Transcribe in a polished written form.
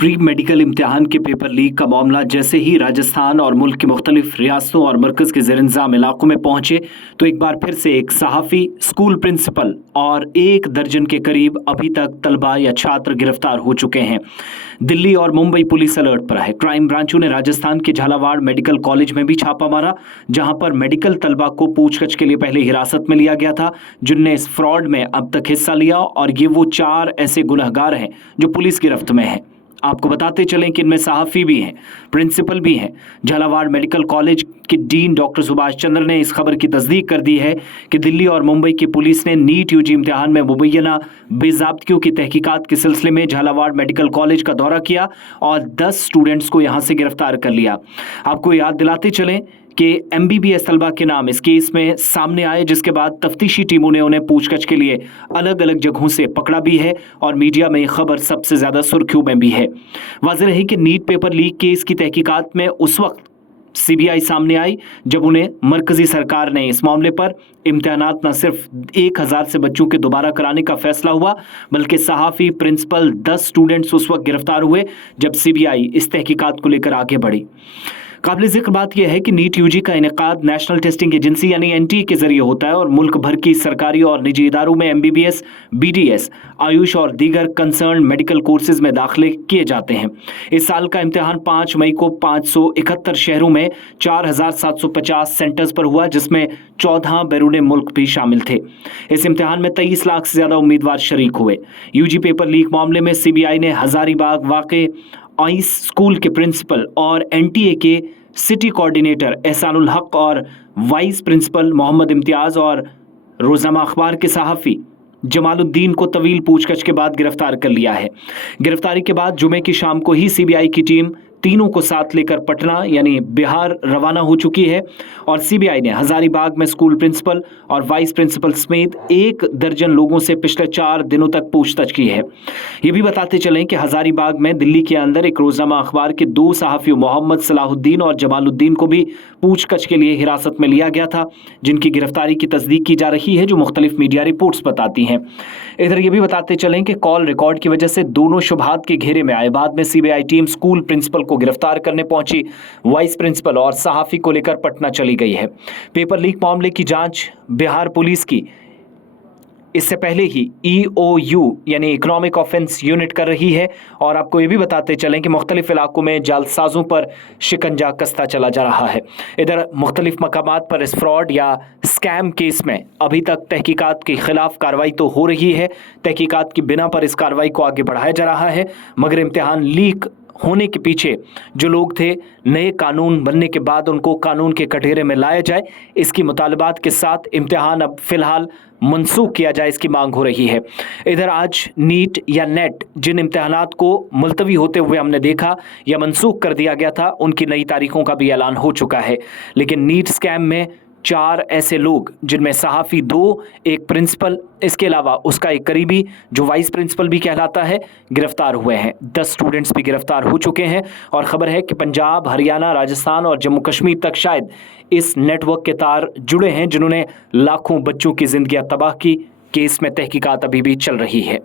Pre medical इम्तिहान के paper leak का मामला जैसे ही राजस्थान और मुल्क के मुख्तलिफ रियासतों और मरकज़ के ज़ेर-इंतज़ाम इलाकों में पहुंचे तो एक बार फिर से एक सहाफ़ी, स्कूल प्रिंसिपल और 1 दर्जन के करीब अभी तक तलबा या छात्र गिरफ्तार हो चुके हैं। दिल्ली और मुंबई पुलिस अलर्ट पर है। क्राइम ब्रांचों ने राजस्थान के झालावाड़ मेडिकल कॉलेज में भी छापा मारा, जहां पर मेडिकल तलबा को पूछताछ के लिए पहले हिरासत में लिया गया था, जिनने इस फ्रॉड में अब तक हिस्सा लिया, और ये वो 4 ऐसे गुनहगार हैं जो पुलिस गिरफ्त में हैं। आपको बताते चलें कि इनमें सहाफ़ी भी हैं, प्रिंसिपल भी हैं। झालावाड़ मेडिकल कॉलेज के डीन डॉक्टर सुभाष चंद्र ने इस खबर की तस्दीक कर दी है कि दिल्ली और मुंबई की पुलिस ने नीट यूजी इम्तिहान में मुबैना बेज़ाब्तियों की तहकीकात के सिलसिले में झालावाड़ मेडिकल कॉलेज का दौरा किया और 10 स्टूडेंट्स को यहां से गिरफ्तार कर लिया। आपको याद दिलाते चलें कि MBBS तलबा के नाम इस केस में सामने आए, जिसके बाद तफ्तीशी टीमों ने उन्हें पूछताछ के लिए अलग अलग जगहों से पकड़ा भी है और मीडिया में खबर सबसे ज़्यादा सुर्खियों में भी है। वाज़ेह है कि नीट पेपर लीक केस की तहकीकात में उस वक्त CBI सामने आई जब उन्हें मरकजी सरकार ने इस मामले पर इम्तिहानात न सिर्फ 1000 से बच्चों के दोबारा कराने का फैसला हुआ, बल्कि सहाफ़ी, प्रिंसिपल, 10 स्टूडेंट्स उस वक्त गिरफ्तार हुए जब CBI इस तहकीकात को लेकर आगे बढ़ी। काबिल ज़िक्र बात यह है कि नीट यूजी का इनेकाद नेशनल टेस्टिंग एजेंसी यानी NTA के जरिए होता है और मुल्क भर की सरकारी और निजी इदारों में MBBS, BDS, आयुष और दीगर कंसर्न मेडिकल कोर्सेज में दाखिले किए जाते हैं। इस साल का इम्तिहान 5 मई को 571 शहरों में 4750 सेंटर्स पर हुआ, जिसमें 14 बैरून मुल्क भी शामिल थे। इस इम्तिहान में 23 लाख से ज़्यादा उम्मीदवार शरीक हुए। यूजी पेपर लीक मामले में CBI ने हजारीबाग वाक़े आइस स्कूल के प्रिंसिपल और NTA के सिटी कोऑर्डिनेटर एहसानुल हक और वाइस प्रिंसिपल मोहम्मद इम्तियाज और रोज़नामा अखबार के सहाफ़ी जमालुद्दीन को तवील पूछताछ के बाद गिरफ्तार कर लिया है। गिरफ्तारी के बाद जुमे की शाम को ही CBI की टीम तीनों को साथ लेकर पटना यानी बिहार रवाना हो चुकी है और CBI ने हजारीबाग में स्कूल प्रिंसिपल और वाइस प्रिंसिपल समेत 1 दर्जन लोगों से पिछले 4 दिनों तक पूछताछ की है। ये भी बताते चलें कि हजारीबाग में दिल्ली के अंदर एक रोज़नामा अखबार के 2 सहाफ़ियों मोहम्मद सलाहुद्दीन और जमालुद्दीन को भी पूछताछ के लिए हिरासत में लिया गया था, जिनकी गिरफ्तारी की तस्दीक की जा रही है, जो मुख्तलिफ मीडिया रिपोर्ट्स बताती हैं। इधर ये भी बताते चलें कि कॉल रिकॉर्ड की वजह से दोनों शुबहात के घेरे में आए। बाद में CBI टीम स्कूल प्रिंसिपल को गिरफ्तार करने पहुंची, वाइस प्रिंसिपल और सहाफ़ी को लेकर पटना चली गई है। पेपर लीक मामले की जांच बिहार पुलिस की इससे पहले ही EOU यानी इकोनॉमिक ऑफेंस यूनिट कर रही है और आपको ये भी बताते चलें कि मुख्तलिफ इलाकों में जालसाजों पर शिकंजा कसता चला जा रहा है। इधर मुख्तलिफ मकामात पर इस फ्रॉड या स्कैम केस में अभी तक तहकीकात के खिलाफ कार्रवाई तो हो रही है, तहकीकात की बिना पर इस कार्रवाई को आगे बढ़ाया जा रहा है, मगर इम्तिहान लीक होने के पीछे जो लोग थे, नए कानून बनने के बाद उनको कानून के कटघरे में लाया जाए, इसकी मुतालबात के साथ इम्तिहान अब फिलहाल मनसूख किया जाए, इसकी मांग हो रही है। इधर आज नीट या नेट जिन इम्तिहानात को मुलतवी होते हुए हमने देखा या मनसूख कर दिया गया था, उनकी नई तारीखों का भी ऐलान हो चुका है, लेकिन नीट स्कैम में 4 ऐसे लोग, जिनमें सहाफ़ी 2, एक प्रिंसिपल, इसके अलावा उसका एक करीबी जो वाइस प्रिंसिपल भी कहलाता है, गिरफ्तार हुए हैं। 10 स्टूडेंट्स भी गिरफ्तार हो चुके हैं और ख़बर है कि पंजाब, हरियाणा, राजस्थान और जम्मू कश्मीर तक शायद इस नेटवर्क के तार जुड़े हैं, जिन्होंने लाखों बच्चों की ज़िंदगियां तबाह की। केस में तहकीकात अभी भी चल रही है।